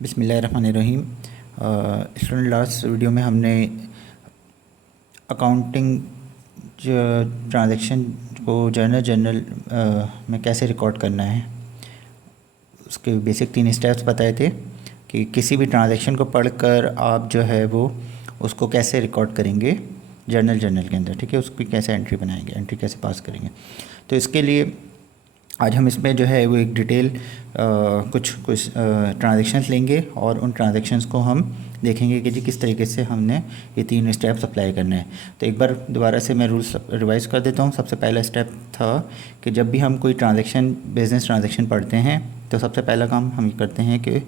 बिस्मिल्लाहिर्रहमानिर्रहीम। Student, last video में हमने अकाउंटिंग ट्रांजैक्शन को जर्नल में कैसे रिकॉर्ड करना है उसके बेसिक 3 स्टेप्स बताए थे कि किसी भी ट्रांजैक्शन को पढ़कर आप जो है वो उसको कैसे रिकॉर्ड करेंगे जर्नल के अंदर। ठीक है, उसकी कैसे एंट्री बनाएंगे, एंट्री कैसे पास करेंगे। तो इसके लिए आज हम इसमें जो है वो एक डिटेल कुछ ट्रांजैक्शंस लेंगे और उन ट्रांजैक्शंस को हम देखेंगे कि जी किस तरीके से हमने ये 3 स्टेप्स अप्लाई करने हैं। तो एक बार दोबारा से मैं रूल्स रिवाइज़ कर देता हूँ। सबसे पहला स्टेप था कि जब भी हम कोई ट्रांजैक्शन बिज़नेस ट्रांजैक्शन पढ़ते हैं तो सबसे पहला काम हम ये करते हैं कि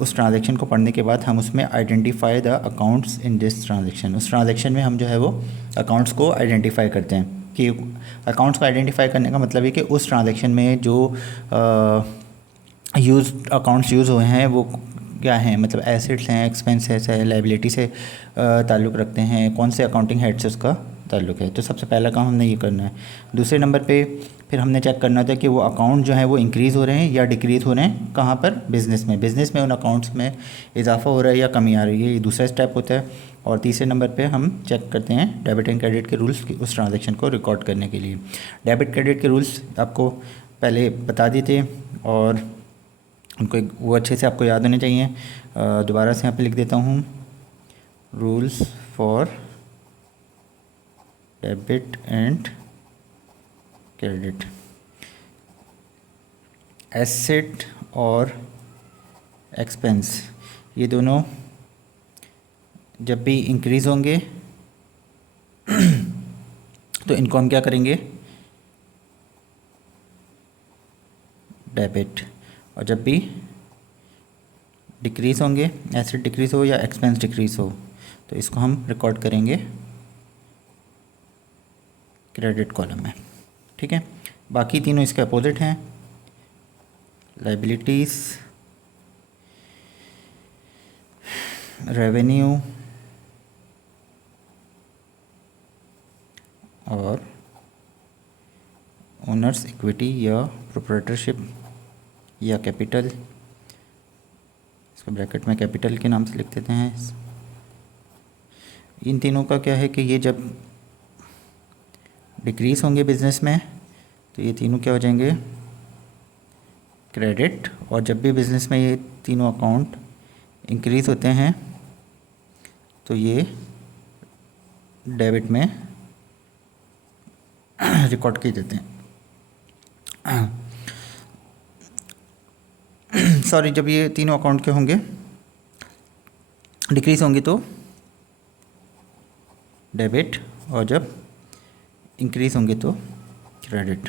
उस ट्रांजैक्शन को पढ़ने के बाद हम उसमें identify the accounts in this transaction. उस ट्रांजैक्शन में हम जो है वो अकाउंट्स को आइडेंटिफाई करते हैं कि अकाउंट्स को आइडेंटिफाई करने का मतलब है कि उस ट्रांजैक्शन में जो अकाउंट्स यूज़ हुए हैं वो क्या हैं, मतलब एसेट्स हैं, एक्सपेंसेस है, लायबिलिटी से ताल्लुक़ रखते हैं, कौन से अकाउंटिंग हेड से उसका ताल्लुक़ है। तो सबसे पहला काम हमने ये करना है। दूसरे नंबर पे फिर हमने चेक करना था कि वो अकाउंट जो है वो इंक्रीज़ हो रहे हैं या डिक्रीज़ हो रहे हैं, कहाँ पर, बिज़नेस में उन अकाउंट्स में इजाफा हो रहा है या कमी आ रही है, ये दूसरा स्टेप होता है। और तीसरे नंबर पे हम चेक करते हैं डेबिट एंड क्रेडिट के रूल्स उस ट्रांजैक्शन को रिकॉर्ड करने के लिए। डेबिट क्रेडिट के रूल्स आपको पहले बता दिए थे और उनको वो अच्छे से आपको याद होने चाहिए। दोबारा से यहाँ पे लिख देता हूँ, rules for debit and credit. Asset और एक्सपेंस ये दोनों जब भी इंक्रीज़ होंगे तो इनको हम क्या करेंगे, डेबिट। और जब भी डिक्रीज़ होंगे, एसेट डिक्रीज़ हो या एक्सपेंस डिक्रीज़ हो, तो इसको हम रिकॉर्ड करेंगे क्रेडिट कॉलम में। ठीक है, बाकी तीनों इसके अपोजिट हैं। लायबिलिटीज़, रेवेन्यू और ओनर्स इक्विटी या प्रोप्राइटरशिप या कैपिटल, इसको ब्रैकेट में कैपिटल के नाम से लिख देते हैं। इन तीनों का क्या है कि ये जब डिक्रीज़ होंगे बिज़नेस में तो ये तीनों क्या हो जाएंगे, क्रेडिट। और जब भी बिज़नेस में ये तीनों अकाउंट इंक्रीज़ होते हैं तो ये डेबिट में रिकॉर्ड किए जाते हैं। सॉरी, जब ये तीनों अकाउंट के होंगे डिक्रीज़ होंगी तो डेबिट, और जब इंक्रीज़ होंगे तो क्रेडिट,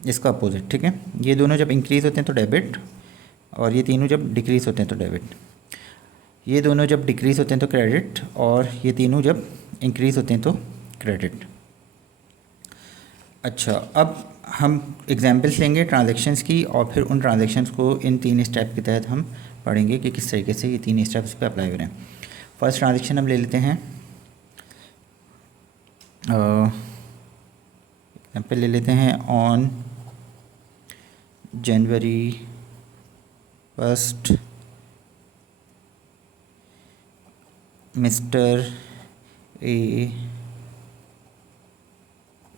इसका अपोजिट। ठीक है, ये दोनों जब इंक्रीज़ होते हैं तो डेबिट और ये तीनों जब डिक्रीज़ होते हैं तो डेबिट। ये दोनों जब डिक्रीज़ होते हैं तो क्रेडिट और ये तीनों जब इंक्रीज़ होते हैं तो क्रेडिट। अच्छा, अब हम एग्जांपल्स लेंगे ट्रांजैक्शंस की और फिर उन ट्रांजैक्शंस को इन 3 स्टेप के तहत हम पढ़ेंगे कि किस तरीके से ये 3 स्टेप्स पे अप्लाई हो रहे हैं। फर्स्ट ट्रांजैक्शन हम ले लेते हैं, एग्जाम्पल ले लेते हैं। On January 1 mister A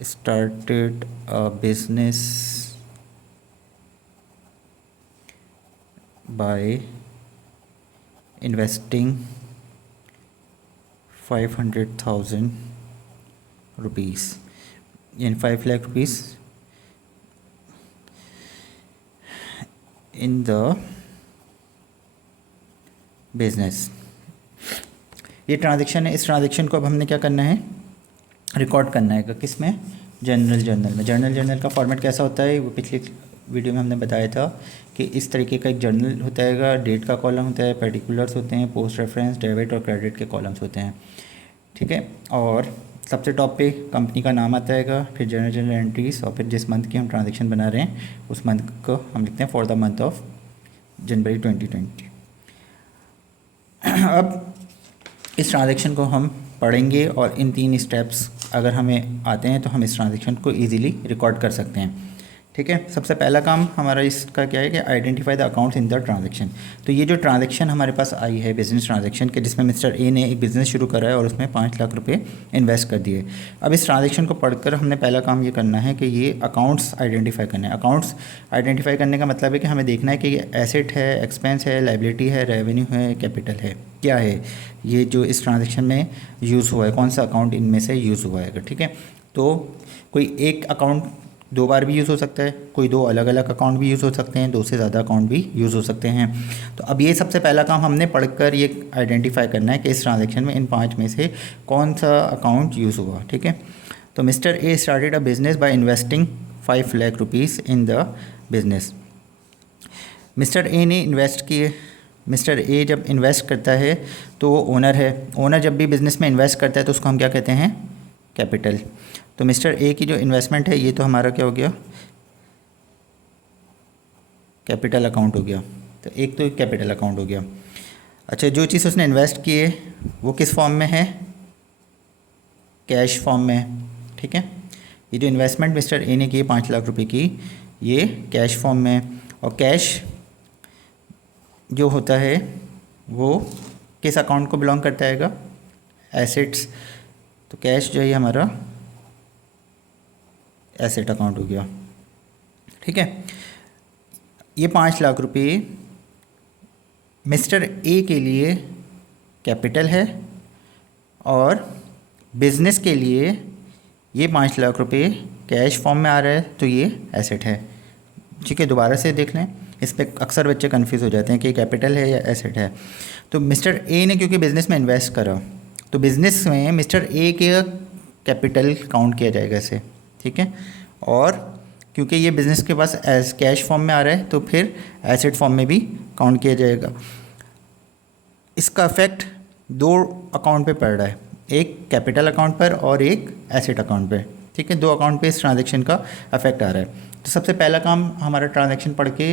started a business by investing 500,000 rupees in 5 lakh rupees in the business। ये ट्रांजैक्शन है। इस ट्रांजैक्शन को अब हमने क्या करना है, रिकॉर्ड करना है। किस में, जर्नल में। जर्नल का फॉर्मेट कैसा होता है वो पिछली वीडियो में हमने बताया था कि इस तरीके का एक जर्नल होता है। डेट का कॉलम होता है, पर्टिकुलर्स होते हैं, पोस्ट रेफरेंस, डेबिट और क्रेडिट के कॉलम्स होते हैं। ठीक है, और सबसे टॉप पे कंपनी का नाम आता है, फिर जर्नल एंट्रीज और फिर जिस मंथ की हम ट्रांजेक्शन बना रहे हैं उस मंथ को हम लिखते हैं for the month of January 2020। अब इस ट्रांजेक्शन को हम पढ़ेंगे और इन 3 स्टेप्स अगर हमें आते हैं तो हम इस ट्रांजैक्शन को इजीली रिकॉर्ड कर सकते हैं। ठीक है। सबसे पहला काम हमारा इसका क्या है कि identify the accounts in the transaction. तो ये जो ट्रांजैक्शन हमारे पास आई है बिजनेस ट्रांजैक्शन के, जिसमें मिस्टर ए ने एक बिज़नेस शुरू करा है और उसमें 5 लाख रुपए इन्वेस्ट कर दिए। अब इस ट्रांजैक्शन को पढ़कर हमने पहला काम ये करना है कि ये अकाउंट्स आइडेंटिफाई करने हैं। अकाउंट्स आइडेंटिफाई करने का मतलब है कि हमें देखना है कि ये एसेट है, एक्सपेंस है, लाइबिलिटी है, रेवेन्यू है, कैपिटल है, क्या है ये जो इस ट्रांजैक्शन में यूज़ हुआ है, कौन सा अकाउंट इनमें से यूज़ हुआ है। ठीक है, तो कोई एक अकाउंट 2 बार भी यूज़ हो सकता है, कोई 2 अलग अलग अकाउंट भी यूज़ हो सकते हैं, 2 से ज़्यादा अकाउंट भी यूज़ हो सकते हैं। तो अब ये सबसे पहला काम हमने पढ़कर ये आइडेंटिफाई करना है कि इस ट्रांजैक्शन में इन 5 में से कौन सा अकाउंट यूज़ हुआ। ठीक है, तो mister A started a business by investing 5 lakh rupees in the business. Mister A ने इन्वेस्ट किए। मिस्टर ए जब इन्वेस्ट करता है तो वो ओनर है। ओनर जब भी बिज़नेस में इन्वेस्ट करता है तो उसको हम क्या कहते हैं, कैपिटल। तो मिस्टर ए की जो इन्वेस्टमेंट है ये तो हमारा क्या हो गया, कैपिटल अकाउंट हो गया। तो एक तो कैपिटल अकाउंट हो गया। अच्छा, जो चीज़ उसने इन्वेस्ट की है वो किस फॉर्म में है, कैश फॉर्म में है। ठीक है, ये जो इन्वेस्टमेंट मिस्टर ए ने की 5 लाख रुपए की, ये कैश फॉर्म में है। और कैश जो होता है वो किस अकाउंट को बिलोंग करता है, एसेट्स। तो कैश जो है हमारा एसेट अकाउंट हो गया। ठीक है, ये 5 लाख रुपए मिस्टर ए के लिए कैपिटल है और बिज़नेस के लिए ये 5 लाख रुपए कैश फॉर्म में आ रहा है, तो ये एसेट है। ठीक है, दोबारा से देख लें, इस पर अक्सर बच्चे कंफ्यूज हो जाते हैं कि कैपिटल है या एसेट है। तो मिस्टर ए ने क्योंकि बिज़नेस में इन्वेस्ट करा, तो बिज़नेस में मिस्टर ए के कैपिटल काउंट किया जाएगा इसे। ठीक है, और क्योंकि ये बिज़नेस के पास एज कैश फॉर्म में आ रहा है तो फिर एसेट फॉर्म में भी काउंट किया जाएगा। इसका इफेक्ट 2 अकाउंट पे पड़ रहा है, एक कैपिटल अकाउंट पर और एक एसेट अकाउंट पे। ठीक है, 2 अकाउंट पे इस ट्रांजैक्शन का इफेक्ट आ रहा है। तो सबसे पहला काम हमारा ट्रांजैक्शन पढ़ के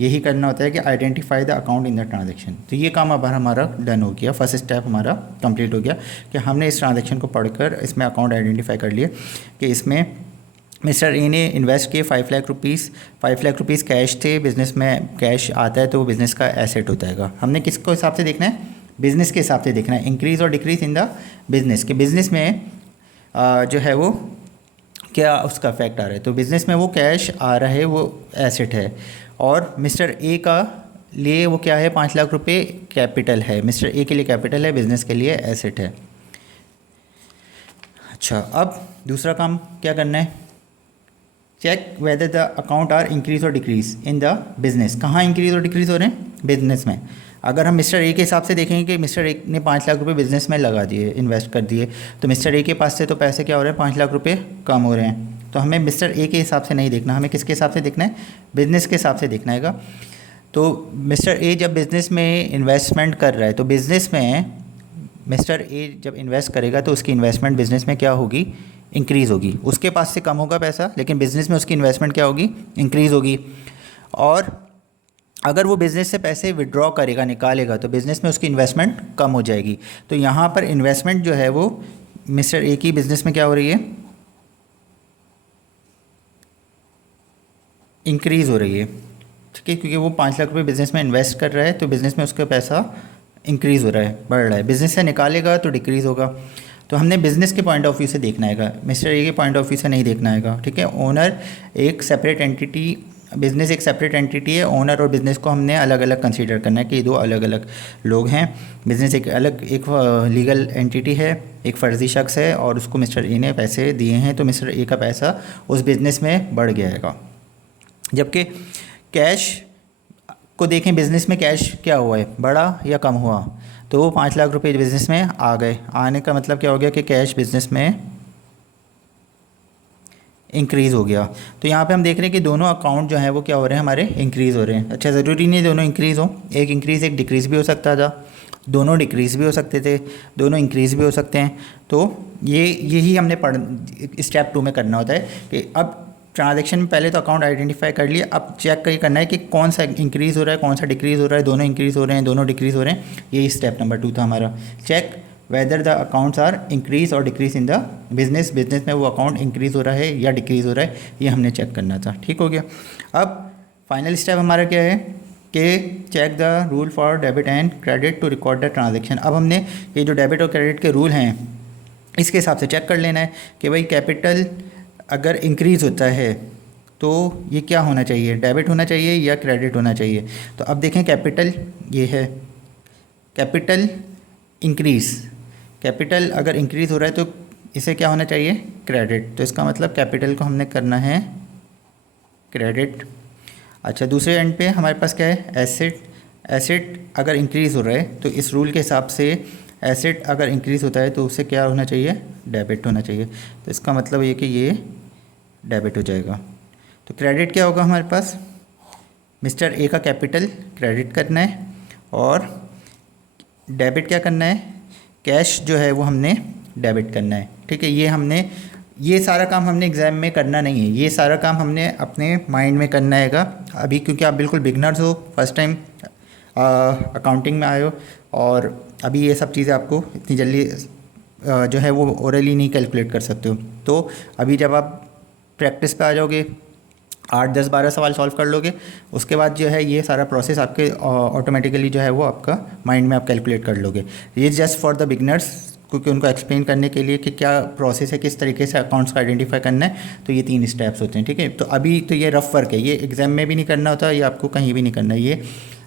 यही करना होता है कि identify the account in the transaction. तो ये काम अब हमारा डन हो गया, फर्स्ट स्टेप हमारा कंप्लीट हो गया कि हमने इस ट्रांजैक्शन को पढ़कर इसमें अकाउंट आइडेंटिफाई कर लिए कि इसमें मिस्टर ए ने इन्वेस्ट किए 5 lakh rupees. 5 lakh rupees cash थे, बिज़नेस में कैश आता है तो वो बिज़नेस का एसेट होता है। हमने किसको हिसाब से देखना है, बिज़नेस के हिसाब से देखना है, इंक्रीज़ और डिक्रीज़ इन द बिज़नेस। के बिज़नेस में जो है वो क्या उसका इफेक्ट आ रहा है। तो बिज़नेस में वो कैश आ रहा है, वो एसेट है। और मिस्टर ए का लिए वो क्या है, 5 लाख रुपए कैपिटल है। मिस्टर ए के लिए कैपिटल है, बिज़नेस के लिए एसेट है। अच्छा, अब दूसरा काम क्या करना है, check whether the account are increase और डिक्रीज इन द बिजनेस। कहाँ इंक्रीज और डिक्रीज हो रहे हैं, बिजनेस में। अगर हम मिस्टर ए के हिसाब से देखेंगे कि मिस्टर ए ने 5 लाख रुपए बिजनेस में लगा दिए, इन्वेस्ट कर दिए, तो मिस्टर ए के पास से तो पैसे क्या हो रहे हैं, 5 लाख रुपए कम हो रहे हैं। तो हमें मिस्टर ए के हिसाब से नहीं देखना, हमें किसके हिसाब से देखना है, बिजनेस के हिसाब से देखना है। तो मिस्टर ए जब बिज़नेस में इन्वेस्टमेंट कर रहा है, तो बिज़नेस में मिस्टर ए जब इन्वेस्ट करेगा तो उसकी इन्वेस्टमेंट बिज़नेस में क्या होगी, इंक्रीज़ होगी। उसके पास से कम होगा पैसा, लेकिन बिज़नेस में उसकी इन्वेस्टमेंट क्या होगी, इंक्रीज़ होगी। और अगर वो बिज़नेस से पैसे विड्रॉ करेगा, निकालेगा, तो बिज़नेस में उसकी इन्वेस्टमेंट कम हो जाएगी। तो यहाँ पर इन्वेस्टमेंट जो है वो मिस्टर ए की बिज़नेस में क्या हो रही है, इंक्रीज़ हो रही है। ठीक है, क्योंकि वो 5 लाख रुपए बिज़नेस में इन्वेस्ट कर रहा है तो बिज़नेस में उसका पैसा इंक्रीज़ हो रहा है, बढ़ रहा है। बिज़नेस से निकालेगा तो डिक्रीज़ होगा। तो हमने बिज़नेस के पॉइंट ऑफ व्यू से देखना है, मिस्टर ए के पॉइंट ऑफ व्यू से नहीं देखना है। ठीक है, ओनर एक सेपरेट एंटिटी, बिज़नेस एक सेपरेट एंटिटी है। ओनर और बिज़नेस को हमने अलग अलग कंसीडर करना है कि ये 2 अलग अलग लोग हैं। बिज़नेस एक अलग एक लीगल एंटिटी है, एक फ़र्जी शख्स है, और उसको मिस्टर ए ने पैसे दिए हैं, तो मिस्टर ए का पैसा उस बिज़नेस में बढ़ गया। जबकि कैश को देखें, बिज़नेस में कैश क्या हुआ है, बढ़ा या कम हुआ। तो वो 5 लाख रुपए बिज़नेस में आ गए। आने का मतलब क्या हो गया कि कैश बिज़नेस में इंक्रीज़ हो गया। तो यहाँ पे हम देख रहे हैं कि दोनों अकाउंट जो हैं वो क्या हो रहे हैं, हमारे इंक्रीज़ हो रहे हैं। अच्छा, ज़रूरी नहीं दोनों इंक्रीज़ हो, एक इंक्रीज़ एक डिक्रीज़ भी हो सकता था, दोनों डिक्रीज़ भी हो सकते थे, दोनों इंक्रीज़ भी हो सकते हैं। तो यही हमने स्टेप 2 में करना होता है कि अब ट्रांजैक्शन में पहले तो अकाउंट आइडेंटिफाई कर लिया, अब चेक करना है कि कौन सा इंक्रीज़ हो रहा है, कौन सा डिक्रीज़ हो रहा है, दोनों इंक्रीज़ हो रहे हैं, दोनों डिक्रीज़ हो रहे हैं। यही स्टेप नंबर 2 था हमारा, check whether the accounts are increase और decrease in the business, business में वो अकाउंट इंक्रीज़ हो रहा है या डिक्रीज़ हो रहा है, ये हमने चेक करना था। ठीक हो गया। अब फाइनल स्टेप हमारा क्या है कि check the rule for debit and credit to record the transaction. अब हमने ये जो डेबिट और क्रेडिट के रूल हैं इसके हिसाब से चेक कर लेना है कि भाई कैपिटल अगर इंक्रीज़ होता है तो ये क्या होना चाहिए, डेबिट होना चाहिए या क्रेडिट होना चाहिए। तो अब देखें कैपिटल ये है, कैपिटल इंक्रीज़, कैपिटल अगर इंक्रीज़ हो रहा है तो इसे क्या होना चाहिए, क्रेडिट। तो इसका मतलब कैपिटल को हमने करना है क्रेडिट। अच्छा, दूसरे एंड पे हमारे पास क्या है, एसेट। एसेट अगर इंक्रीज़ हो रहा है तो इस रूल के हिसाब से एसेट अगर इंक्रीज़ होता है तो उसे क्या होना चाहिए, डेबिट होना चाहिए। तो इसका मतलब ये कि ये डेबिट हो जाएगा। तो क्रेडिट क्या होगा हमारे पास, मिस्टर ए का कैपिटल क्रेडिट करना है और डेबिट क्या करना है, कैश जो है वो हमने डेबिट करना है। ठीक है, ये सारा काम हमने एग्ज़ाम में करना नहीं है, ये सारा काम हमने अपने माइंड में करना हैगा अभी, क्योंकि आप बिल्कुल बिगनर्स हो, फर्स्ट टाइम अकाउंटिंग में आए हो और अभी ये सब चीज़ें आपको इतनी जल्दी जो है वो ओरली नहीं कैलकुलेट कर सकते हो। तो अभी जब आप प्रैक्टिस पे आ जाओगे, 8 10 12 सवाल सॉल्व कर लोगे, उसके बाद जो है ये सारा प्रोसेस आपके ऑटोमेटिकली जो है वो आपका माइंड में आप कैलकुलेट कर लोगे। ये जस्ट फॉर द बिगनर्स, क्योंकि उनको एक्सप्लेन करने के लिए कि क्या प्रोसेस है, किस तरीके से अकाउंट्स का आइडेंटिफाई करना है। तो ये 3 स्टेप्स होते हैं। ठीक है, तो अभी तो ये रफ वर्क है, ये एग्ज़ाम में भी नहीं करना होता, ये आपको कहीं भी नहीं करना है, ये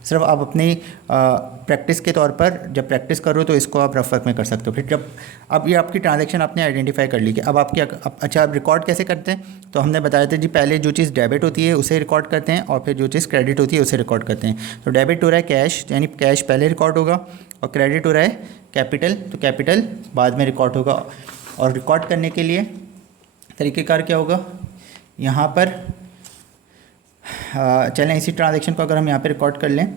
सिर्फ आप अपनी प्रैक्टिस के तौर पर जब प्रैक्टिस करो तो इसको आप रफ वर्क में कर सकते हो। फिर जब अब ये आपकी ट्रांजैक्शन आपने आइडेंटिफाई कर ली कि अब आपकी अच्छा, आप रिकॉर्ड कैसे करते हैं, तो हमने बताया था जी, पहले जो चीज़ डेबिट होती है उसे रिकॉर्ड करते हैं और फिर जो चीज़ क्रेडिट होती है उसे रिकॉर्ड करते हैं। तो डेबिट हो रहा है कैश, यानी कैश पहले रिकॉर्ड होगा, और क्रेडिट हो रहा है कैपिटल, तो कैपिटल बाद में रिकॉर्ड होगा। और रिकॉर्ड करने के लिए तरीक़ेकार क्या होगा, यहाँ पर चलें इसी ट्रांजैक्शन को अगर हम यहाँ पे रिकॉर्ड कर लें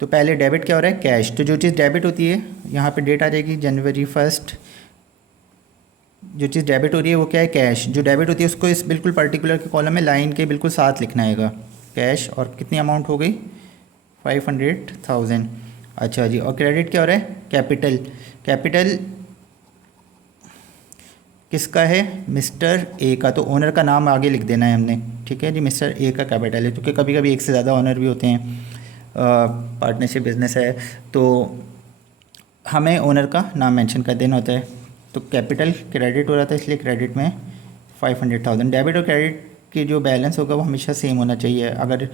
तो पहले डेबिट क्या हो रहा है, कैश। तो जो चीज़ डेबिट होती है यहाँ पे डेट आ जाएगी जनवरी 1, जो चीज़ डेबिट हो रही है वो क्या है, कैश। जो डेबिट होती है उसको इस बिल्कुल पर्टिकुलर के कॉलम में लाइन के बिल्कुल साथ लिखना हैगा, कैश। और कितनी अमाउंट हो गई, 500,000। अच्छा जी, और क्रेडिट क्या हो रहा है, कैपिटल। कैपिटल किसका है, मिस्टर ए का। तो ओनर का नाम आगे लिख देना है हमने। ठीक है जी, मिस्टर ए का कैपिटल है, क्योंकि कभी कभी एक से ज़्यादा ओनर भी होते हैं, पार्टनरशिप बिजनेस है तो हमें ओनर का नाम मेंशन कर देना होता है। तो कैपिटल क्रेडिट हो रहा था इसलिए क्रेडिट में 500,000। डेबिट और क्रेडिट की जो बैलेंस होगा वो हमेशा सेम होना चाहिए। अगर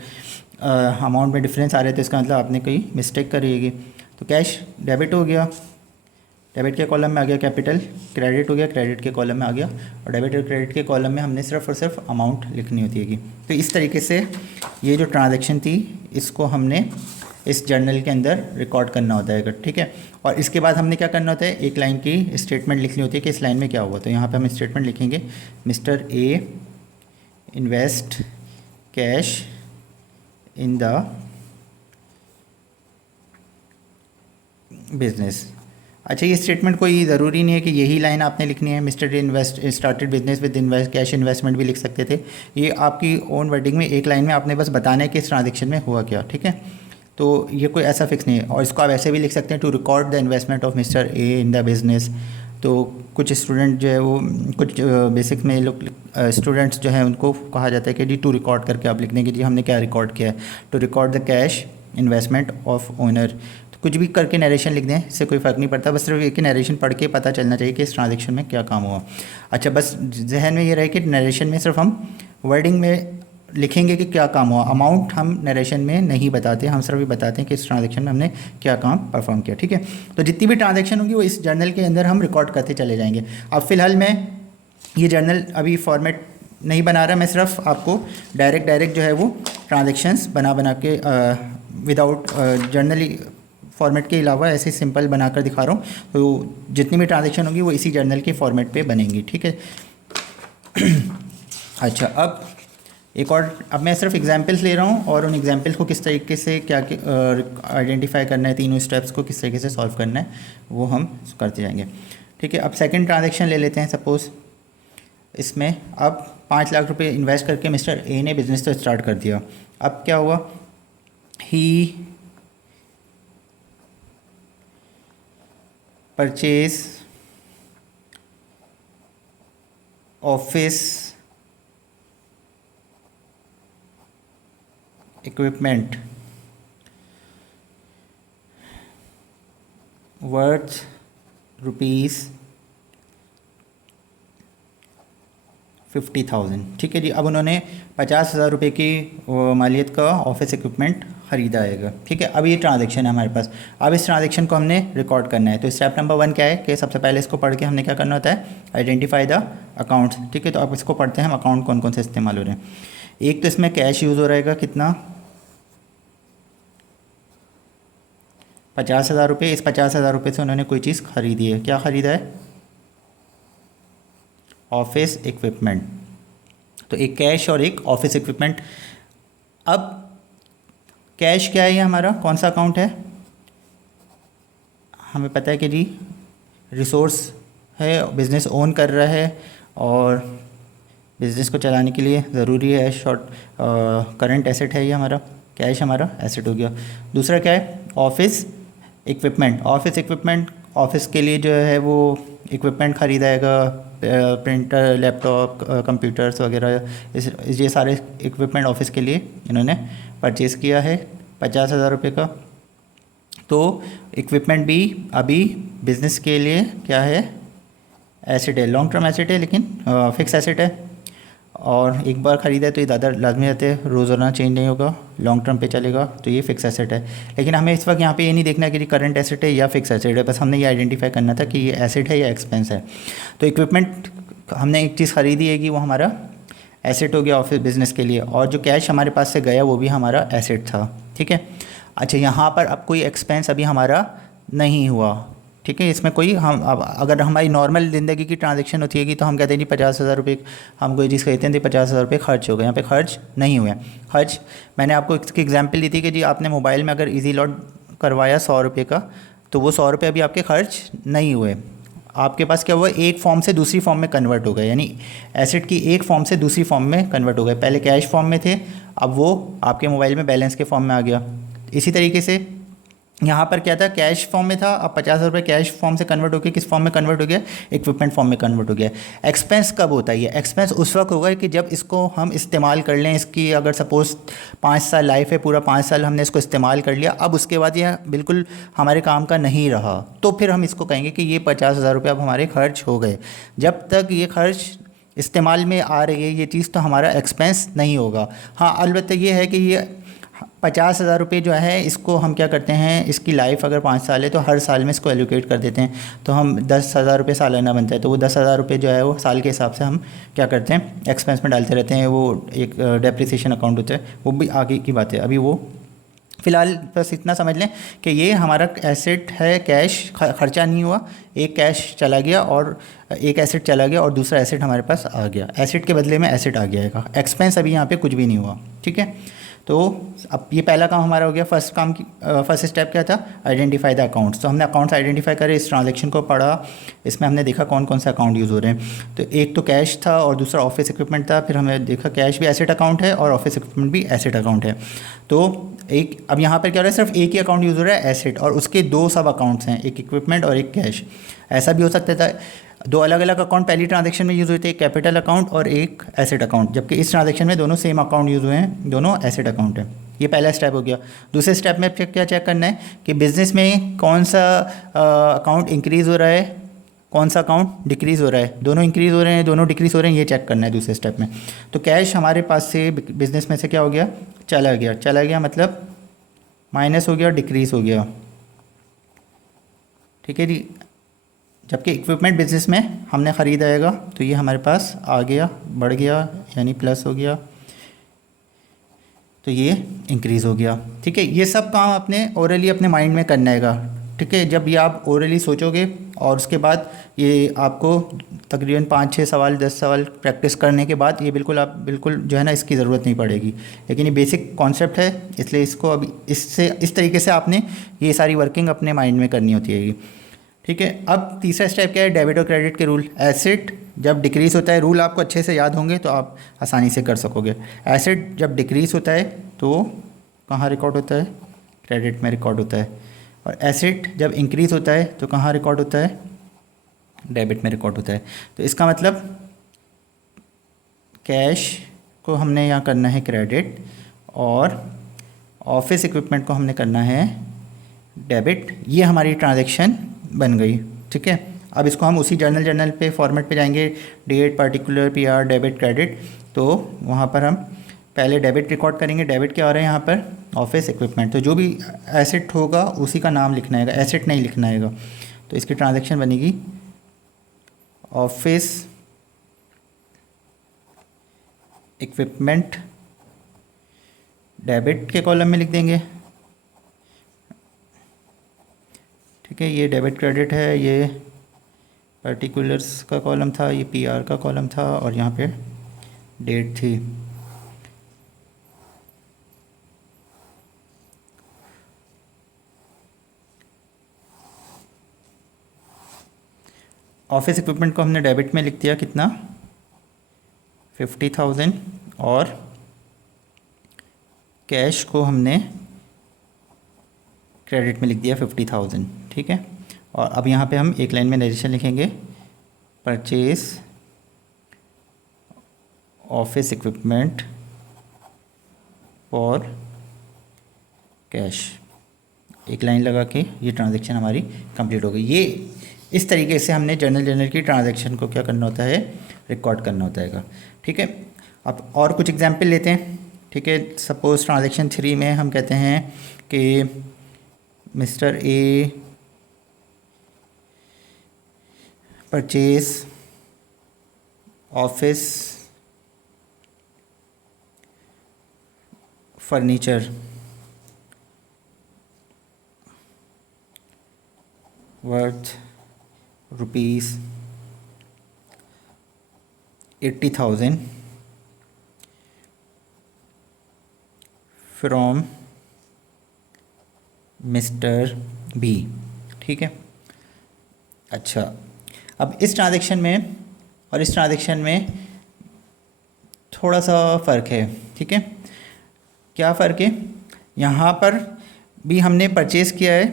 अमाउंट में डिफरेंस आ रहा है तो इसका मतलब आपने कोई मिस्टेक करी होगी। तो कैश डेबिट हो गया, डेबिट के कॉलम में आ गया, कैपिटल क्रेडिट हो गया, क्रेडिट के कॉलम में आ गया, और डेबिट और क्रेडिट के कॉलम में हमने सिर्फ और सिर्फ अमाउंट लिखनी होती है। तो इस तरीके से ये जो ट्रांजैक्शन थी इसको हमने इस जर्नल के अंदर रिकॉर्ड करना होता है। ठीक है, और इसके बाद हमने क्या करना होता है, एक लाइन की स्टेटमेंट लिखनी होती है कि इस लाइन में क्या हुआ। तो यहाँ पे हम स्टेटमेंट लिखेंगे, mister A invest cash in the business. अच्छा, ये स्टेटमेंट कोई ज़रूरी नहीं है कि यही लाइन आपने लिखनी है, mister invest started business with invest cash investment भी लिख सकते थे। ये आपकी ओन वर्डिंग में एक लाइन में आपने बस बताना है कि इस ट्रांजेक्शन में हुआ क्या। ठीक है, तो ये कोई ऐसा फिक्स नहीं है। और इसको आप ऐसे भी लिख सकते हैं, to record the investment of mister A in the business. तो कुछ स्टूडेंट जो है वो कुछ बेसिक में लोग स्टूडेंट्स जो है उनको कहा जाता है कि जी टू रिकॉर्ड करके आप लिख दें कि जी हमने क्या रिकॉर्ड किया है, to record the cash investment of owner. कुछ भी करके नरेशन लिख दें, इससे कोई फ़र्क नहीं पड़ता, बस सिर्फ एक ही नरेशन पढ़ के पता चलना चाहिए कि इस ट्रांजेक्शन में क्या काम हुआ। अच्छा, बस जहन में ये रहे कि नरेशन में सिर्फ हम वर्डिंग में लिखेंगे कि क्या काम हुआ, अमाउंट हम नरेशन में नहीं बताते, हम सिर्फ ये बताते हैं कि इस ट्रांजेक्शन में हमने क्या काम परफॉर्म किया। ठीक है, तो जितनी भी ट्रांजेक्शन होगी वो इस जर्नल के अंदर हम रिकॉर्ड करते चले जाएंगे। अब फ़िलहाल मैं ये जर्नल अभी फॉर्मेट नहीं बना रहा, मैं सिर्फ आपको डायरेक्ट जो है वो ट्रांजेक्शन्स बना के विदाउट जर्नली फॉर्मेट के अलावा ऐसे सिंपल बनाकर दिखा रहा हूँ। तो जितनी भी ट्रांजेक्शन होगी वो इसी जर्नल के फॉर्मेट पे बनेंगी। ठीक है। अच्छा, अब मैं सिर्फ एग्जांपल्स ले रहा हूँ और उन एग्जांपल्स को किस तरीके से क्या आइडेंटिफाई करना है, तीनों स्टेप्स को किस तरीके से सॉल्व करना है वो हम करते जाएंगे। ठीक है, अब सेकंड ट्रांजेक्शन ले लेते हैं। सपोज़ इसमें अब 5 लाख रुपए इन्वेस्ट करके मिस्टर ए ने बिज़नेस तो स्टार्ट कर दिया। अब क्या हुआ, he purchase office equipment worth rupees 50,000। ठीक है जी। अब उन्होंने 50,000 रुपये की मालियत का ऑफिस इक्विपमेंट ख़रीदा आएगा। ठीक है, अब ये ट्रांजैक्शन है हमारे पास। अब इस ट्रांजैक्शन को हमने रिकॉर्ड करना है। तो स्टेप नंबर 1 क्या है कि सबसे पहले इसको पढ़ के हमने क्या करना होता है, आइडेंटिफाई द अकाउंट्स। ठीक है, तो अब इसको पढ़ते हैं हम, अकाउंट कौन कौन से इस्तेमाल हो रहे हैं। एक तो इसमें कैश यूज़ हो रहेगा, कितना, 50,000 रुपये। इस 50,000 रुपये से उन्होंने कोई चीज़ ख़रीदी है। क्या ख़रीदा है, ऑफिस इक्विपमेंट। तो एक कैश और एक ऑफिस इक्विपमेंट। अब कैश क्या है, ये हमारा कौन सा अकाउंट है, हमें पता है कि जी रिसोर्स है, बिज़नेस ओन कर रहा है और बिज़नेस को चलाने के लिए ज़रूरी है शॉर्ट करंट एसेट है ये हमारा। कैश हमारा एसेट हो गया। दूसरा क्या है, office equipment. Office equipment, office के लिए जो है वो इक्विपमेंट ख़रीदाएगा, प्रिंटर, लैपटॉप, कंप्यूटर्स वगैरह, ये सारे इक्विपमेंट ऑफिस के लिए इन्होंने परचेज़ किया है 50,000 रुपये का। तो इक्विपमेंट भी अभी बिज़नेस के लिए क्या है, एसेट है, लॉन्ग टर्म एसेट है, लेकिन फिक्स एसेट है। और एक बार ख़रीदा है तो ये ज़्यादा लाजमी रहते हैं, रोज़ाना चेंज नहीं होगा, लॉन्ग टर्म पे चलेगा, तो ये फिक्स एसेट है। लेकिन हमें इस वक्त यहाँ पे ये नहीं देखना कि करंट एसेट है या फिक्स एसेट है, बस हमने ये आइडेंटिफाई करना था कि ये एसेट है या एक्सपेंस है। तो इक्विपमेंट हमने एक चीज़ ख़रीदी है कि वो हमारा एसेट हो गया ऑफिस बिज़नेस के लिए, और जो कैश हमारे पास से गया वो भी हमारा एसेट था। ठीक है, अच्छा यहाँ पर अब कोई एक्सपेंस अभी हमारा नहीं हुआ। ठीक है, इसमें कोई हम अब अगर हमारी नॉर्मल ज़िंदगी की ट्रांजैक्शन होती है तो हम कहते हैं जी 50,000 रुपये हम कोई चीज़ खरीदते हैं तो 50,000 रुपये खर्च हो गए। यहाँ पे खर्च नहीं हुए। खर्च मैंने आपको इसकी एग्जांपल दी थी कि जी आपने मोबाइल में अगर इजी लॉट करवाया 100 रुपये का, तो वो 100 रुपये अभी आपके खर्च नहीं हुए। आपके पास क्या हुआ, एक फॉर्म से दूसरी फॉर्म में कन्वर्ट हो गए, यानी एसेट की एक फॉर्म से दूसरी फॉर्म में कन्वर्ट हो गए। पहले कैश फॉर्म में थे, अब वो आपके मोबाइल में बैलेंस के फॉर्म में आ गया। इसी तरीके से यहाँ पर क्या था, कैश फॉर्म में था, अब 50,000 रुपये कैश फॉर्म से कन्वर्ट हो गया, किस फॉर्म में कन्वर्ट हो गया, इक्विपमेंट फॉर्म में कन्वर्ट हो गया। एक्सपेंस कब होता है, ये एक्सपेंस उस वक्त होगा कि जब इसको हम इस्तेमाल कर लें। इसकी अगर सपोज़ 5 साल लाइफ है, पूरा 5 साल हमने इसको इस्तेमाल कर लिया, अब उसके बाद ये बिल्कुल हमारे काम का नहीं रहा, तो फिर हम इसको कहेंगे कि ये 50,000 रुपये अब हमारे खर्च हो गए। जब तक ये खर्च इस्तेमाल में आ रही है ये चीज़, तो हमारा एक्सपेंस नहीं होगा। हाँ, अलबत्ता ये है कि ये 50,000 रुपये जो है इसको हम क्या करते हैं, इसकी लाइफ अगर 5 साल है तो हर साल में इसको एलोकेट कर देते हैं, तो हम 10,000 रुपये सालाना बनता है, तो वो 10,000 रुपये जो है वो साल के हिसाब से हम क्या करते हैं, एक्सपेंस में डालते रहते हैं। वो एक डेप्रिसिएशन अकाउंट होता है, वो भी आगे की बात है। अभी वो फ़िलहाल बस इतना समझ लें कि ये हमारा एसेट है, कैश खर्चा नहीं हुआ, एक कैश चला गया और एक एसेट चला गया और दूसरा एसेट हमारे पास आ गया, एसेट के बदले में एसेट आ गया। एक्सपेंस अभी यहाँ पे कुछ भी नहीं हुआ। ठीक है, तो अब ये पहला काम हमारा हो गया। फर्स्ट स्टेप क्या था, आइडेंटिफाई द अकाउंट्स। तो हमने अकाउंट्स आइडेंटिफाई करे, इस ट्रांजैक्शन को पढ़ा, इसमें हमने देखा कौन कौन सा अकाउंट यूज़ हो रहे हैं। तो एक तो कैश था और दूसरा ऑफिस इक्विपमेंट था। फिर हमें देखा कैश भी एसेट अकाउंट है और ऑफिस इक्विपमेंट भी एसेट अकाउंट है। तो एक अब यहाँ पर क्या हो रहा है, सिर्फ एक ही अकाउंट यूज़ हो रहा है एसेट, और उसके 2 सब अकाउंट्स हैं, एक इक्विपमेंट और एक कैश। ऐसा भी हो सकता था 2 अलग अलग अकाउंट पहली ट्रांजैक्शन में यूज़ हुए थे, एक कैपिटल अकाउंट और एक एसेट अकाउंट, जबकि इस ट्रांजैक्शन में दोनों सेम अकाउंट यूज़ हुए हैं, दोनों एसेट अकाउंट है। ये पहला स्टेप हो गया। दूसरे स्टेप में क्या चेक करना है कि बिज़नेस में कौन सा अकाउंट इंक्रीज़ हो रहा है, कौन सा अकाउंट डिक्रीज़ हो रहा है। दोनों इंक्रीज़ हो रहे हैं, दोनों डिक्रीज़ हो रहे हैं, ये चेक करना है दूसरे स्टेप में। तो कैश हमारे पास से बिज़नेस में से क्या हो गया, चला गया मतलब माइनस हो गया, डिक्रीज़ हो गया। ठीक है जी, जबकि इक्विपमेंट बिज़नेस में हमने ख़रीदा आएगा तो ये हमारे पास आ गया, बढ़ गया, यानी प्लस हो गया, तो ये इंक्रीज़ हो गया। ठीक है, ये सब काम अपने ओरली अपने माइंड में करना है। ठीक है, जब ये आप ओरली सोचोगे और उसके बाद ये आपको तकरीबन 5-6 सवाल 10 सवाल प्रैक्टिस करने के बाद ये बिल्कुल जो है ना, इसकी ज़रूरत नहीं पड़ेगी। लेकिन ये बेसिक कॉन्सेप्ट है, इसलिए इसको अभी इस तरीके से आपने ये सारी वर्किंग अपने माइंड में करनी होती है। ठीक है, अब तीसरा स्टेप क्या है, डेबिट और क्रेडिट के रूल। एसेट जब डिक्रीज़ होता है, रूल आपको अच्छे से याद होंगे तो आप आसानी से कर सकोगे। एसेट जब डिक्रीज़ होता है तो कहाँ रिकॉर्ड होता है, क्रेडिट में रिकॉर्ड होता है, और एसेट जब इंक्रीज़ होता है तो कहाँ रिकॉर्ड होता है, डेबिट में रिकॉर्ड होता है। तो इसका मतलब कैश को हमने यहाँ करना है क्रेडिट और ऑफिस इक्विपमेंट को हमने करना है डेबिट। ये हमारी ट्रांजैक्शन बन गई, ठीक है। अब इसको हम उसी जर्नल पे फॉर्मेट पे जाएंगे, date, particular, PR, debit, credit. तो वहाँ पर हम पहले डेबिट रिकॉर्ड करेंगे। डेबिट क्या हो रहा है यहाँ पर? Office equipment. तो जो भी एसेट होगा उसी का नाम लिखना है, एसेट नहीं लिखना है। तो इसकी ट्रांजैक्शन बनेगी ऑफिस इक्विपमेंट, डेबिट के कॉलम में लिख देंगे, ठीक है। ये डेबिट क्रेडिट है, ये पार्टिकुलर्स का कॉलम था, ये पीआर का कॉलम था और यहाँ पे डेट थी। ऑफिस इक्विपमेंट को हमने डेबिट में लिख दिया, कितना? 50,000। और कैश को हमने क्रेडिट में लिख दिया 50,000, ठीक है। और अब यहाँ पे हम एक लाइन में नरेशन लिखेंगे, purchase office equipment for cash. एक लाइन लगा के ये ट्रांजैक्शन हमारी कंप्लीट हो गई। ये इस तरीके से हमने जर्नल की ट्रांजैक्शन को क्या करना होता है? रिकॉर्ड करना होता है, ठीक है। अब और कुछ एग्जांपल लेते हैं, ठीक है। सपोज ट्रांजैक्शन 3 में हम कहते हैं कि mister A purchase office furniture worth rupees 80,000 from mister B, ठीक है। अच्छा, अब इस ट्रांजैक्शन में और इस ट्रांजैक्शन में थोड़ा सा फ़र्क है, ठीक है। क्या फ़र्क है? यहाँ पर भी हमने परचेज़ किया है,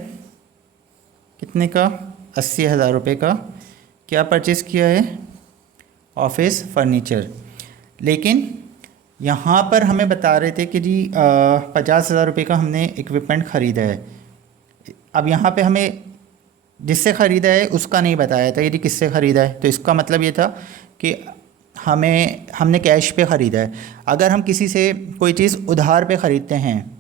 कितने का? 80,000 रुपये का। क्या परचेज़ किया है? Office furniture. लेकिन यहाँ पर हमें बता रहे थे कि जी 50,000 रुपये का हमने इक्विपमेंट ख़रीदा है। अब यहाँ पे हमें जिससे ख़रीदा है उसका नहीं बताया था कि जी किससे ख़रीदा है। तो इसका मतलब ये था कि हमने कैश पे ख़रीदा है। अगर हम किसी से कोई चीज़ उधार पे ख़रीदते हैं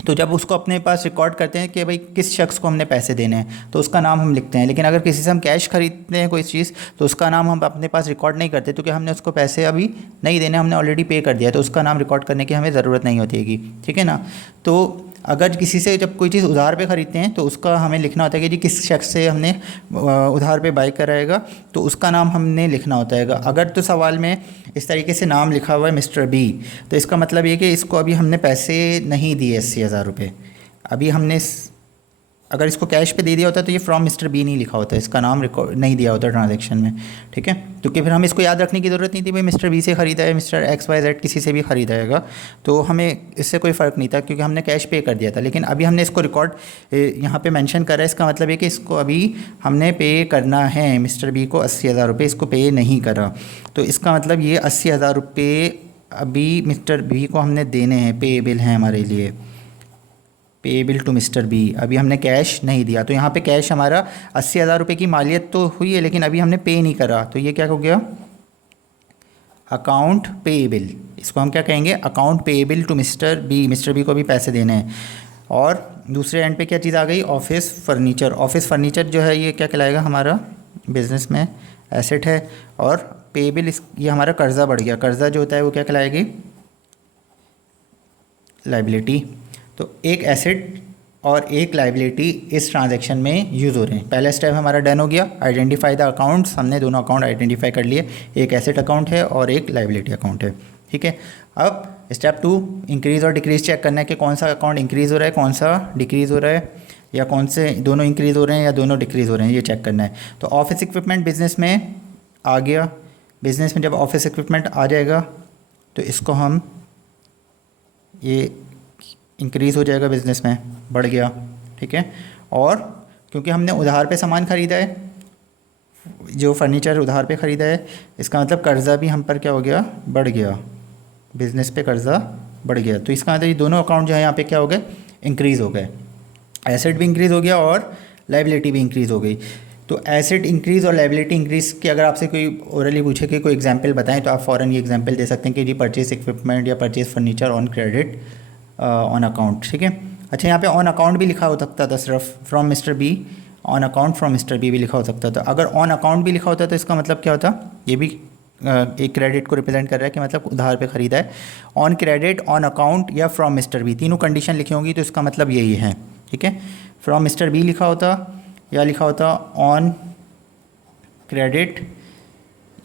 तो जब उसको अपने पास रिकॉर्ड करते हैं कि भाई किस शख्स को हमने पैसे देने हैं तो उसका नाम हम लिखते हैं। लेकिन अगर किसी से हम कैश खरीदते हैं कोई चीज़ तो उसका नाम हम अपने पास रिकॉर्ड नहीं करते, क्योंकि हमने उसको पैसे अभी नहीं देने, हमने ऑलरेडी पे कर दिया, तो उसका नाम रिकॉर्ड करने की हमें ज़रूरत नहीं होती है, ठीक है ना। तो अगर किसी से जब कोई चीज़ उधार पे ख़रीदते हैं तो उसका हमें लिखना होता है कि जी किस शख्स से हमने उधार पे बाय कराएगा, तो उसका नाम हमने लिखना होता है। अगर तो सवाल में इस तरीके से नाम लिखा हुआ है मिस्टर बी, तो इसका मतलब ये कि इसको अभी हमने पैसे नहीं दिए 80,000 रुपये। अभी हमने अगर इसको कैश पे दे दिया होता तो ये फ्रॉम मिस्टर बी नहीं लिखा होता, इसका नाम रिकॉर्ड नहीं दिया होता ट्रांजैक्शन में, ठीक है। क्योंकि फिर हमें इसको याद रखने की ज़रूरत नहीं थी भाई मिस्टर बी से ख़रीदा है, मिस्टर XYZ किसी से भी ख़रीदा है, तो हमें इससे कोई फ़र्क नहीं था क्योंकि हमने कैश पे कर दिया था। लेकिन अभी हमने इसको रिकॉर्ड यहाँ पे मेंशन करा है, इसका मतलब है कि इसको अभी हमने पे करना है मिस्टर बी को 80,000 रुपये, इसको पे नहीं करा। तो इसका मतलब ये 80,000 रुपये अभी मिस्टर बी को हमने देने हैं, पेएबल हैं हमारे लिए, पेएबल टू मिस्टर बी। अभी हमने कैश नहीं दिया, तो यहाँ पे कैश हमारा 80,000 रुपये की मालियत तो हुई है, लेकिन अभी हमने पे नहीं करा, तो ये क्या हो गया? Account payable. इसको हम क्या कहेंगे? Account payable to mister B. Mister B को भी पैसे देने हैं। और दूसरे एंड पे क्या चीज़ आ गई? Office furniture. ऑफिस फर्नीचर जो है ये क्या कहलाएगा? हमारा बिजनेस में एसेट है। और पेएबल ये हमारा कर्ज़ा बढ़ गया। कर्ज़ा जो होता है वो क्या कहलाएगी? लाइबिलिटी। तो एक एसेट और एक लाइबिलिटी इस ट्रांजैक्शन में यूज़ हो रहे हैं। पहला स्टेप हमारा डन हो गया, आइडेंटिफाई द अकाउंट्स। हमने दोनों अकाउंट आइडेंटिफाई कर लिए, एक एसेट अकाउंट है और एक लाइबिलिटी अकाउंट है, ठीक है। अब स्टेप 2 इंक्रीज़ और डिक्रीज़ चेक करना है कि कौन सा अकाउंट इंक्रीज़ हो रहा है, कौन सा डिक्रीज़ हो रहा है, या कौन से दोनों इंक्रीज़ हो रहे हैं या दोनों डिक्रीज़ हो रहे हैं, ये चेक करना है। तो ऑफिस इक्विपमेंट बिजनेस में आ गया। बिजनेस में जब ऑफिस इक्विपमेंट आ जाएगा तो इसको हम ये इंक्रीज़ हो जाएगा, बिज़नेस में बढ़ गया, ठीक है। और क्योंकि हमने उधार पे सामान ख़रीदा है जो फर्नीचर उधार पे ख़रीदा है, इसका मतलब कर्ज़ा भी हम पर क्या हो गया, बढ़ गया, बिज़नेस पे कर्ज़ा बढ़ गया। तो इसका मतलब ये दोनों अकाउंट जो है यहाँ पे क्या हो गए, इंक्रीज़ हो गए, एसेट भी इंक्रीज़ हो गया और लाइबिलिटी भी इंक्रीज़ हो गई। तो एसेट इंक्रीज़ और लाइबिलिटी इंक्रीज़ की अगर आपसे कोई ओरली पूछे कि कोई एग्जांपल बताएं, तो आप फ़ौरन ये एग्जांपल दे सकते हैं कि जी परचेज इक्विपमेंट या purchase furniture on credit on account. ठीक है। अच्छा, यहाँ पे ऑन अकाउंट भी लिखा हो सकता था सिर्फ, from mister B, on account from mister B भी लिखा हो सकता था। अगर ऑन अकाउंट भी लिखा होता तो इसका मतलब क्या होता, ये भी एक क्रेडिट को रिप्रेजेंट कर रहा है कि मतलब उधार पे ख़रीदा है। ऑन क्रेडिट, ऑन अकाउंट या फ्रॉम मिस्टर बी, तीनों कंडीशन लिखी होंगी तो इसका मतलब यही है। ठीक है। फ्रॉम मिस्टर बी लिखा होता या लिखा होता ऑन क्रेडिट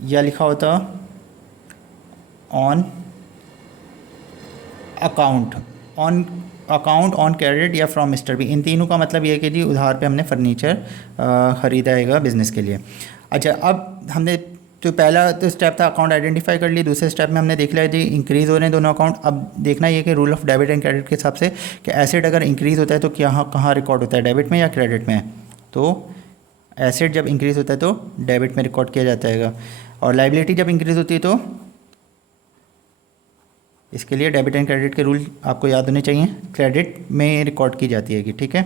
या लिखा होता on account, on account, on credit या फ्रॉम मिस्टर बी। इन तीनों का मतलब ये है कि जी उधार पे हमने फर्नीचर ख़रीदा है बिज़नेस के लिए। अच्छा, अब हमने तो पहला तो स्टेप था अकाउंट आइडेंटिफाई कर लिए, दूसरे स्टेप में हमने देख लिया जी इंक्रीज़ हो रहे हैं दोनों अकाउंट। अब देखना ये कि rule of debit and credit के हिसाब से कि एसेट अगर इंक्रीज़ होता है तो क्या कहाँ रिकॉर्ड होता है, डेबिट में या क्रेडिट में। तो एसेट जब इंक्रीज़ होता है तो डेबिट में रिकॉर्ड किया जाता है, और लाइबिलिटी जब इंक्रीज़ होती है तो इसके लिए डेबिट एंड क्रेडिट के रूल आपको याद होने चाहिए, क्रेडिट में रिकॉर्ड की जाती है। ठीक है।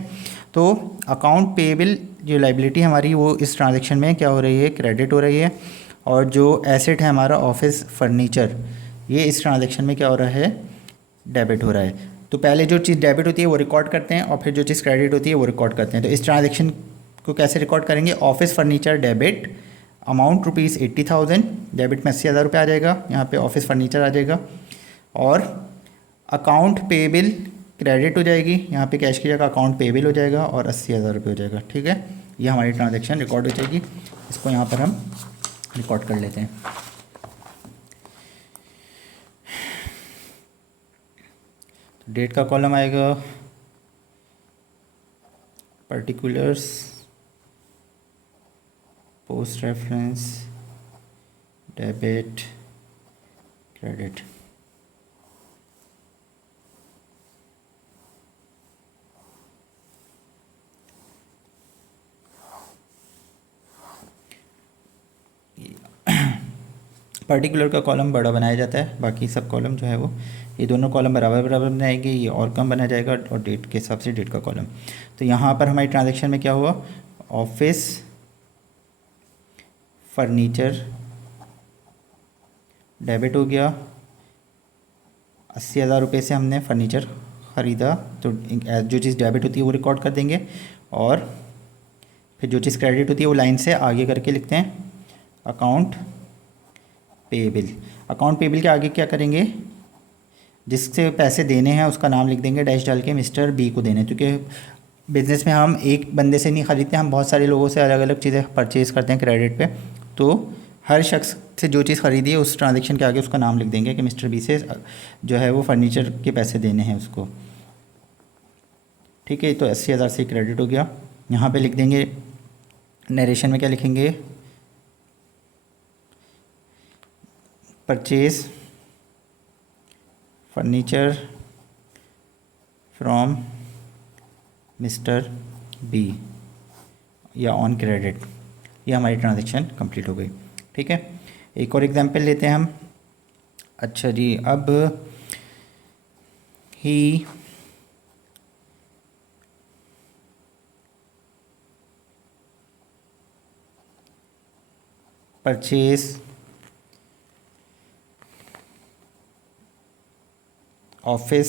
तो अकाउंट पेएबल जो लाइबिलिटी हमारी वो इस ट्रांजैक्शन में क्या हो रही है, क्रेडिट हो रही है, और जो एसेट है हमारा ऑफिस फर्नीचर, ये इस ट्रांजैक्शन में क्या हो रहा है, डेबिट हो रहा है। तो पहले जो चीज़ डेबिट होती है वो रिकॉर्ड करते हैं और फिर जो चीज़ क्रेडिट होती है वो रिकॉर्ड करते हैं। तो इस ट्रांजैक्शन को कैसे रिकॉर्ड करेंगे, office furniture debit amount ₹80,000, debit में 80,000 रुपये आ जाएगा, यहाँ पे ऑफिस फर्नीचर आ जाएगा, और अकाउंट पेएबल क्रेडिट हो जाएगी, यहाँ पे कैश की जगह अकाउंट पेएबल हो जाएगा और 80,000 रुपये हो जाएगा। ठीक है। ये हमारी ट्रांजैक्शन रिकॉर्ड हो जाएगी, इसको यहाँ पर हम रिकॉर्ड कर लेते हैं। तो डेट का कॉलम आएगा particulars, post reference, debit, credit. Particular का कॉलम बड़ा बनाया जाता है, बाकी सब कॉलम जो है वो, ये दोनों कॉलम बराबर बराबर बनाएंगे, ये और कम बना जाएगा, और डेट के हिसाब से डेट का कॉलम। तो यहाँ पर हमारी ट्रांजैक्शन में क्या हुआ, ऑफिस फर्नीचर डेबिट हो गया, 80,000 रुपये से हमने फर्नीचर ख़रीदा, तो जो चीज़ डेबिट होती है वो रिकॉर्ड कर देंगे, और फिर जो चीज़ क्रेडिट होती है वो लाइन से आगे करके लिखते हैं, अकाउंट पेएबल। अकाउंट पेएबल के आगे क्या करेंगे, जिससे पैसे देने हैं उसका नाम लिख देंगे डैश डाल के, मिस्टर बी को देने, क्योंकि बिज़नेस में हम एक बंदे से नहीं ख़रीदते, हम बहुत सारे लोगों से अलग अलग चीज़ें परचेज़ करते हैं क्रेडिट पे। तो हर शख्स से जो चीज़ ख़रीदी है उस ट्रांजैक्शन के आगे उसका नाम लिख देंगे कि मिस्टर बी से जो है वो फर्नीचर के पैसे देने हैं उसको। ठीक है। तो 80,000 से क्रेडिट हो गया। यहाँ पे लिख देंगे, नरेशन में क्या लिखेंगे, purchase furniture from mister B या ऑन क्रेडिट। ये हमारी ट्रांजैक्शन कंप्लीट हो गई। ठीक है। एक और एग्जांपल लेते हैं हम। अच्छा जी, अब ही परचेज ऑफिस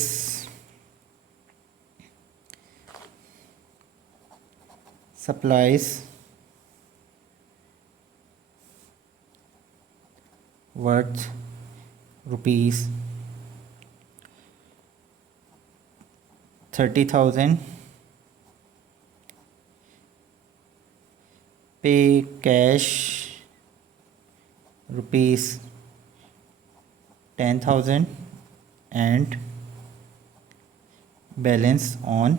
सप्लाइज वर्थ ₹30,000, पे cash ₹10,000 and balance on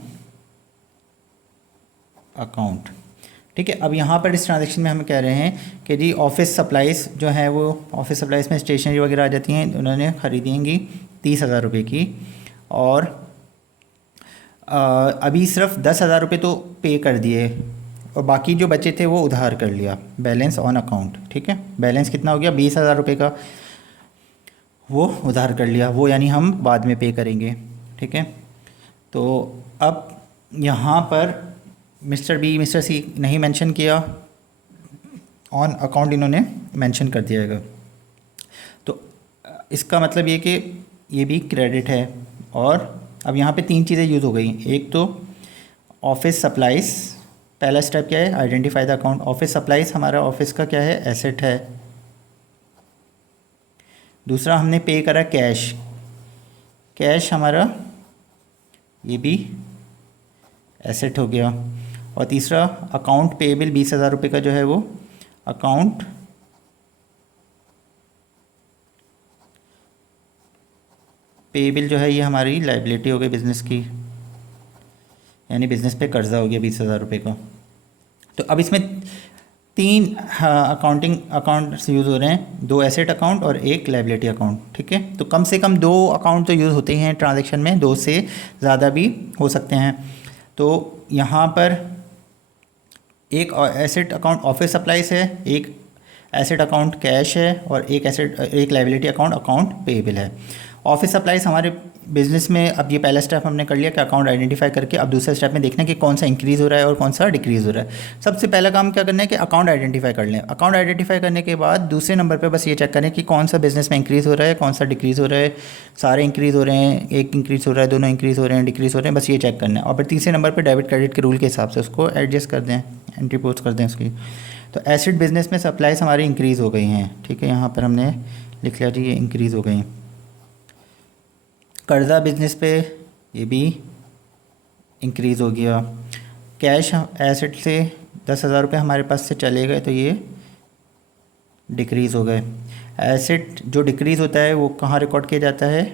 account. ठीक है। अब यहाँ पर इस ट्रांजैक्शन में हम कह रहे हैं कि जी ऑफिस सप्लाइज़ जो है वो, ऑफिस सप्लाइज़ में स्टेशनरी वगैरह आ जाती हैं, उन्होंने ख़रीदेंगी 30,000 रुपये की, और अभी सिर्फ 10,000 रुपये तो पे कर दिए और बाकी जो बचे थे वो उधार कर लिया, बैलेंस ऑन अकाउंट। ठीक है, बैलेंस कितना हो गया, 20,000 रुपये का, वो उधार कर लिया, वो यानी हम बाद में पे करेंगे। ठीक है, तो अब यहाँ पर मिस्टर बी मिस्टर सी नहीं मेंशन किया, ऑन अकाउंट इन्होंने मेंशन कर दिया है। तो इसका मतलब ये कि ये भी क्रेडिट है। और अब यहाँ पे 3 चीज़ें यूज़ हो गई। एक तो ऑफिस सप्लाइज, पहला स्टेप क्या है, identify the account. Office supplies हमारा ऑफिस का क्या है, एसेट है। दूसरा हमने पे करा कैश, कैश हमारा ये भी एसेट हो गया। और तीसरा अकाउंट पेएबल 20,000 रुपये का जो है वो अकाउंट पेएबल जो है ये हमारी लाइबिलिटी हो गई बिज़नेस की, यानी बिज़नेस पे कर्जा हो गया 20,000 रुपये का। तो अब इसमें 3 अकाउंटिंग अकाउंट्स यूज़ हो रहे हैं, 2 एसेट अकाउंट और 1 लाइबिलिटी अकाउंट। ठीक है, तो कम से कम 2 अकाउंट तो यूज़ होते हैं ट्रांजैक्शन में, 2 से ज़्यादा भी हो सकते हैं। तो यहाँ पर एक एसेट अकाउंट ऑफिस सप्लाइज है, एक एसेट अकाउंट कैश है और एक लाइबिलिटी अकाउंट पेएबल है। ऑफिस सप्लाइज हमारे बिजनेस में, अब ये पहला स्टेप हमने कर लिया कि अकाउंट आइडेंटिफाई करके अब दूसरे स्टेप में देखना है कि कौन सा इंक्रीज़ हो रहा है और कौन सा डिक्रीज़ हो रहा है। सबसे पहला काम क्या करना है कि अकाउंट आइडेंटिफाई कर लें। अकाउंट आइडेंटिफाई करने के बाद दूसरे नंबर पे बस ये चेक करें कि कौन सा बिजनेस में इंक्रीज़ हो रहा है, कौन सा डिक्रीज़ हो रहा है, सारे इंक्रीज़ हो रहे हैं, एक इंक्रीज़ हो रहा है, दोनों इंक्रीज़ हो रहे हैं, डिक्रीज़ हो रहे हैं, बस ये चेक करना है। और फिर तीसरे नंबर पर डेबिट क्रेडिट के रूल के हिसाब से उसको एडजस्ट कर दें, एंट्री पोस्ट कर दें उसकी। तो एसेट बिजनेस में सप्लाईज हमारी इंक्रीज़ हो गई हैं। ठीक है, यहाँ पर हमने लिख लिया जी ये इंक्रीज़ हो गई। कर्ज़ा बिजनेस पे ये भी इंक्रीज़ हो गया। कैश एसेट से 10,000 रुपये हमारे पास से चले गए तो ये डिक्रीज़ हो गए। एसेट जो डिक्रीज़ होता है वो कहाँ रिकॉर्ड किया जाता है,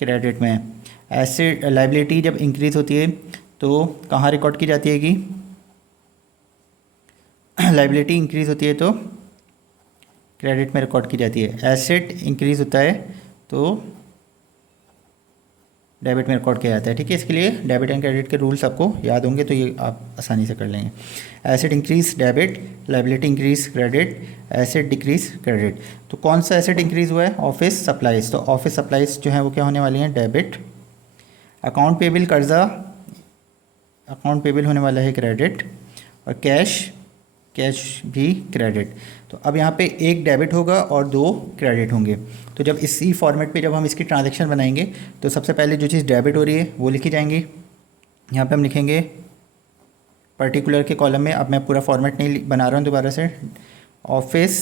क्रेडिट में। एसेट लाइबिलिटी जब इंक्रीज़ होती है तो कहाँ रिकॉर्ड की जाती है कि लाइबिलिटी इंक्रीज़ होती है तो क्रेडिट में रिकॉर्ड की जाती है। एसेट इंक्रीज़ होता है तो डेबिट में रिकॉर्ड किया जाता है। ठीक है, इसके लिए डेबिट एंड क्रेडिट के रूल्स आपको याद होंगे तो ये आप आसानी से कर लेंगे। Asset increase debit, liability increase credit, asset decrease credit. तो कौन सा एसेट इंक्रीज हुआ है, ऑफिस सप्लाईज। तो ऑफिस सप्लाईज जो है वो क्या होने वाली हैं, डेबिट। अकाउंट पेबल कर्जा, अकाउंट पेबल होने वाला है क्रेडिट। और कैश, कैश भी क्रेडिट। तो अब यहाँ पे एक डेबिट होगा और 2 क्रेडिट होंगे। तो जब इसी फॉर्मेट पे जब हम इसकी ट्रांजैक्शन बनाएंगे तो सबसे पहले जो चीज़ डेबिट हो रही है वो लिखी जाएंगी। यहाँ पे हम लिखेंगे पर्टिकुलर के कॉलम में, अब मैं पूरा फॉर्मेट नहीं बना रहा हूँ दोबारा से, ऑफिस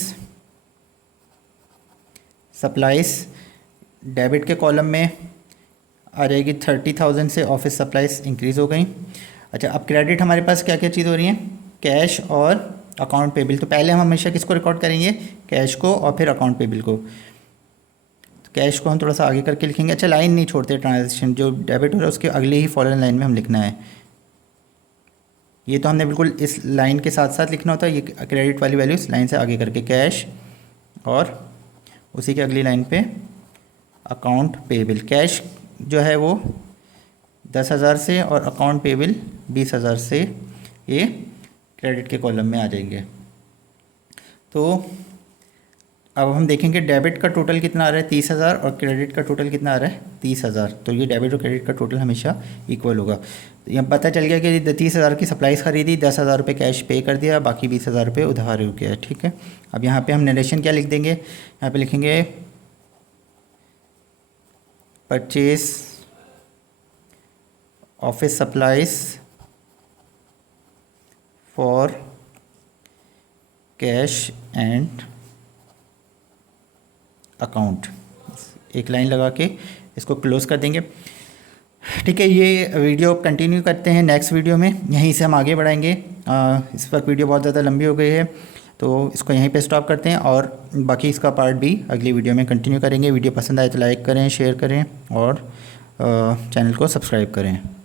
सप्लाईज डेबिट के कॉलम में आ जाएगी 30,000 से ऑफिस सप्लाईज इंक्रीज़ हो गई। अच्छा, अब क्रेडिट हमारे पास क्या क्या चीज़ हो रही है, कैश और अकाउंट पेबल। तो पहले हम हमेशा किसको रिकॉर्ड करेंगे, कैश को, और फिर अकाउंट पेबल को। तो कैश को हम थोड़ा सा आगे करके लिखेंगे। अच्छा, लाइन नहीं छोड़ते, ट्रांजैक्शन जो डेबिट हो रहा है उसके अगले ही फॉलोइंग लाइन में हम लिखना है। ये तो हमने बिल्कुल इस लाइन के साथ साथ लिखना होता है, ये क्रेडिट वाली वैल्यू इस लाइन से आगे करके कैश, और उसी के अगली लाइन पे अकाउंट पेबल। कैश जो है वो 10,000 से और अकाउंट पेबल 20,000 से ये क्रेडिट के कॉलम में आ जाएंगे। तो अब हम देखेंगे डेबिट का टोटल कितना आ रहा है 30,000 और क्रेडिट का टोटल कितना आ रहा है 30,000। तो ये डेबिट और क्रेडिट का टोटल हमेशा इक्वल होगा। तो यहाँ पता चल गया कि 30,000 की सप्लाईज खरीदी, 10,000 रुपये कैश पे कर दिया, बाकी 20,000 रुपये उधार हो गया। ठीक है, अब यहाँ पे हम नरेशन क्या लिख देंगे, यहाँ पे लिखेंगे purchase office supplies for cash and account, एक लाइन लगा के इसको क्लोज कर देंगे। ठीक है, ये वीडियो कंटिन्यू करते हैं नेक्स्ट वीडियो में, यहीं से हम आगे बढ़ाएंगे। इस पर वीडियो बहुत ज़्यादा लंबी हो गई है तो इसको यहीं पे स्टॉप करते हैं और बाकी इसका पार्ट भी अगली वीडियो में कंटिन्यू करेंगे। वीडियो पसंद आए तो लाइक करें, शेयर करें और चैनल को सब्सक्राइब करें।